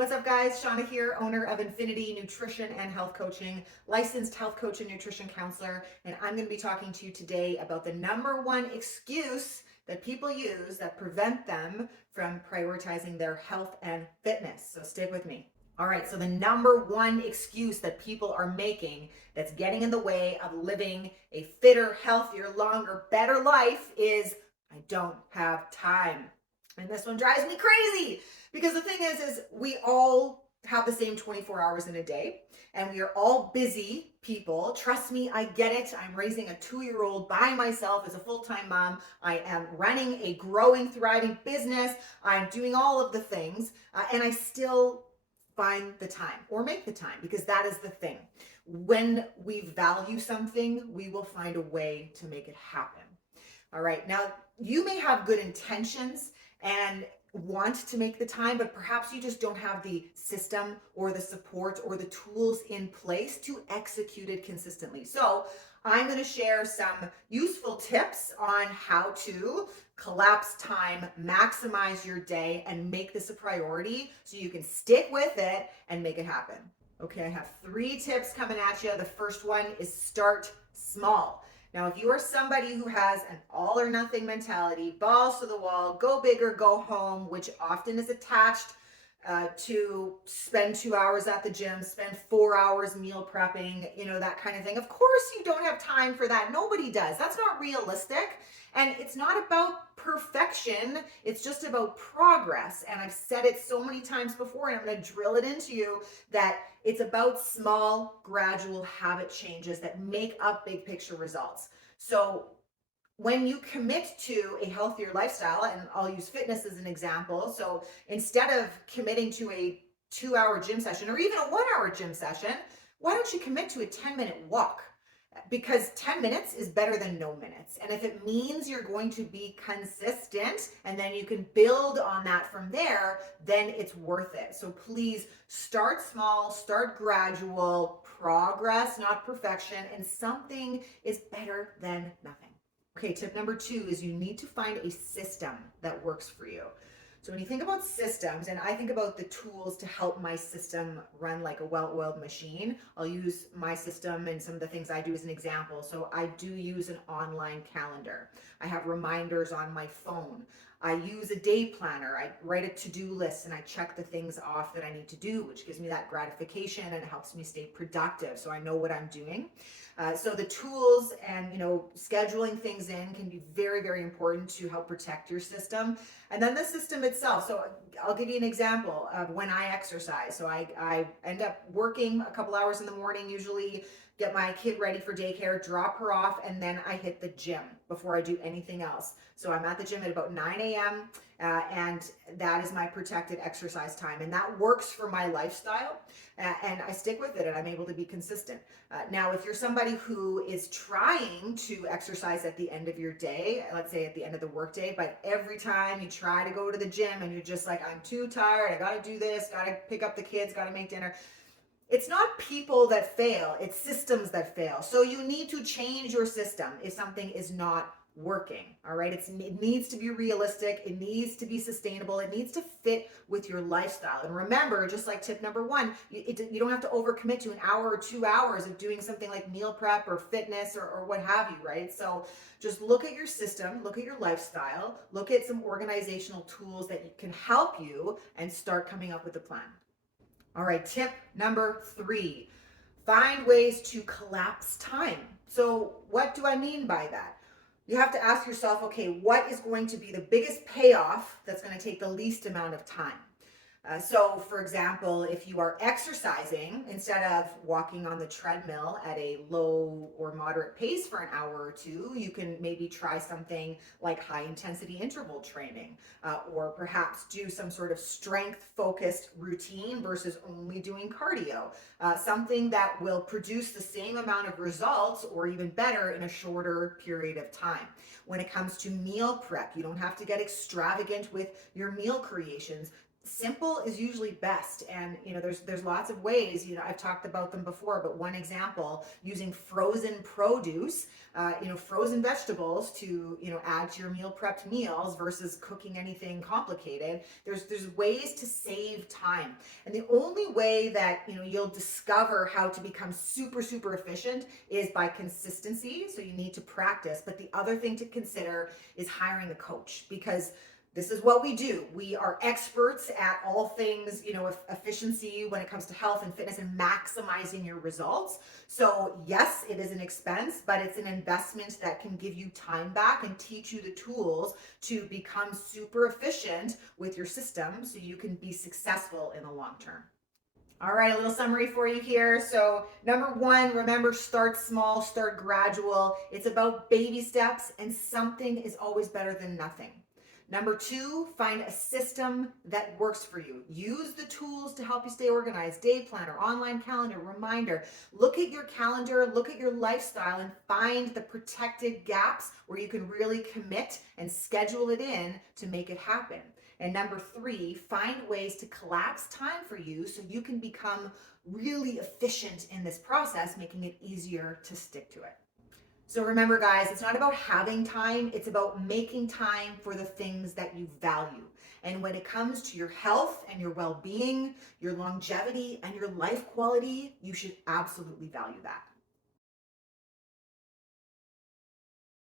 What's up, guys? Shauna here, owner of Infinity Nutrition and Health Coaching, licensed health coach and nutrition counselor. And I'm going to be talking to you today about the number one excuse that people use that prevent them from prioritizing their health and fitness. So stick with me. All right, so the number one excuse that people are making that's getting in the way of living a fitter, healthier, longer, better life is I don't have time. And this one drives me crazy because the thing is we all have the same 24 hours in a day and we are all busy people. Trust me, I get it. I'm raising a 2-year-old by myself as a full-time mom. I am running a growing, thriving business. I'm doing all of the things and I still find the time or make the time because that is the thing. When we value something, we will find a way to make it happen. All right. Now, you may have good intentions and want to make the time, but perhaps you just don't have the system or the support or the tools in place to execute it consistently. So, I'm going to share some useful tips on how to collapse time, maximize your day, and make this a priority so you can stick with it and make it happen. Okay, I have 3 tips coming at you. The first one is start small. Now, if you are somebody who has an all or nothing mentality, balls to the wall, go big or go home, which often is attached to spend 2 hours at the gym, spend 4 hours meal prepping, that kind of thing. Of course, you don't have time for that. Nobody does. That's not realistic. And it's not about perfection. It's just about progress. And I've said it so many times before, and I'm going to drill it into you that it's about small, gradual habit changes that make up big picture results. So when you commit to a healthier lifestyle, and I'll use fitness as an example. So instead of committing to a 2-hour gym session or even a 1-hour gym session, why don't you commit to a 10-minute walk? Because 10 minutes is better than no minutes. And if it means you're going to be consistent and then you can build on that from there, then it's worth it. So please start small, start gradual, progress, not perfection, and something is better than nothing. Okay, tip number 2 is you need to find a system that works for you. So when you think about systems, and I think about the tools to help my system run like a well-oiled machine, I'll use my system and some of the things I do as an example. So I do use an online calendar. I have reminders on my phone. I use a day planner. I write a to-do list and I check the things off that I need to do, which gives me that gratification and it helps me stay productive. So I know what I'm doing. So the tools and scheduling things in can be very, very important to help protect your system. And then the system itself. So I'll give you an example of when I exercise. So I end up working a couple hours in the morning, usually get my kid ready for daycare, drop her off, and then I hit the gym before I do anything else. So I'm at the gym at about 9 a.m. And that is my protected exercise time. And that works for my lifestyle. And I stick with it and I'm able to be consistent. Now, if you're somebody who is trying to exercise at the end of your day, let's say at the end of the workday, but every time you try to go to the gym and you're just like, I'm too tired, I gotta do this, gotta pick up the kids, gotta make dinner. It's not people that fail, it's systems that fail. So you need to change your system if something is not working. All right. It needs to be realistic. It needs to be sustainable. It needs to fit with your lifestyle. And remember, just like tip number 1, you don't have to overcommit to an hour or 2 hours of doing something like meal prep or fitness or what have you. Right. So just look at your system, look at your lifestyle, look at some organizational tools that can help you and start coming up with a plan. All right. Tip number 3, find ways to collapse time. So what do I mean by that? You have to ask yourself, okay, what is going to be the biggest payoff that's going to take the least amount of time? So, for example, if you are exercising, instead of walking on the treadmill at a low or moderate pace for an hour or 2, you can maybe try something like high intensity interval training, or perhaps do some sort of strength focused routine versus only doing cardio. Something that will produce the same amount of results or even better in a shorter period of time. When it comes to meal prep, you don't have to get extravagant with your meal creations. simple is usually best. And there's lots of ways. I've talked about them before, but one example, using frozen produce, frozen vegetables to add to your meal prepped meals versus cooking anything complicated. There's ways to save time. And the only way that you'll discover how to become super efficient is by consistency. So you need to practice. But the other thing to consider is hiring a coach, because this is what we do. We are experts at all things, efficiency when it comes to health and fitness and maximizing your results. So yes, it is an expense, but it's an investment that can give you time back and teach you the tools to become super efficient with your system so you can be successful in the long term. All right, a little summary for you here. So, number one, remember, start small, start gradual. It's about baby steps, and something is always better than nothing. Number two, find a system that works for you. Use the tools to help you stay organized: day planner, online calendar, reminder. Look at your calendar, look at your lifestyle, and find the protected gaps where you can really commit and schedule it in to make it happen. And number three, find ways to collapse time for you so you can become really efficient in this process, making it easier to stick to it. So remember, guys, it's not about having time, it's about making time for the things that you value. And when it comes to your health and your well-being, your longevity and your life quality, you should absolutely value that.